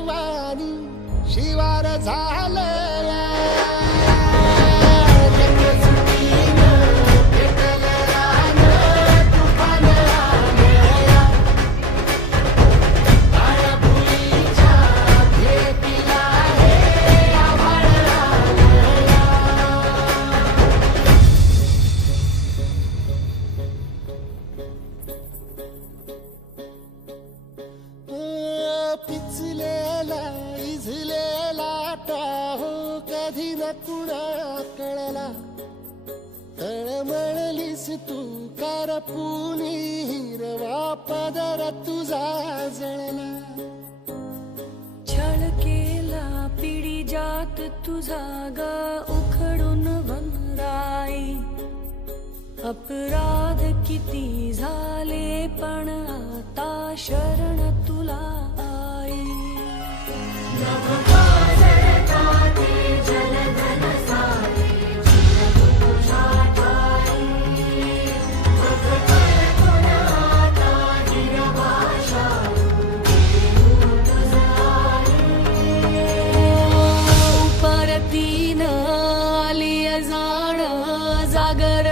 वाणी शिवार झालं पिचलेला इजलेला टाहो कधी न कुणा कळला. तळमळलीस तू करपुनी हिरवा पदर तुझा जळला. छळ केला पिढी जात तुझा ग उखडून वनराई अपराध किती झाले पण आता शर जागर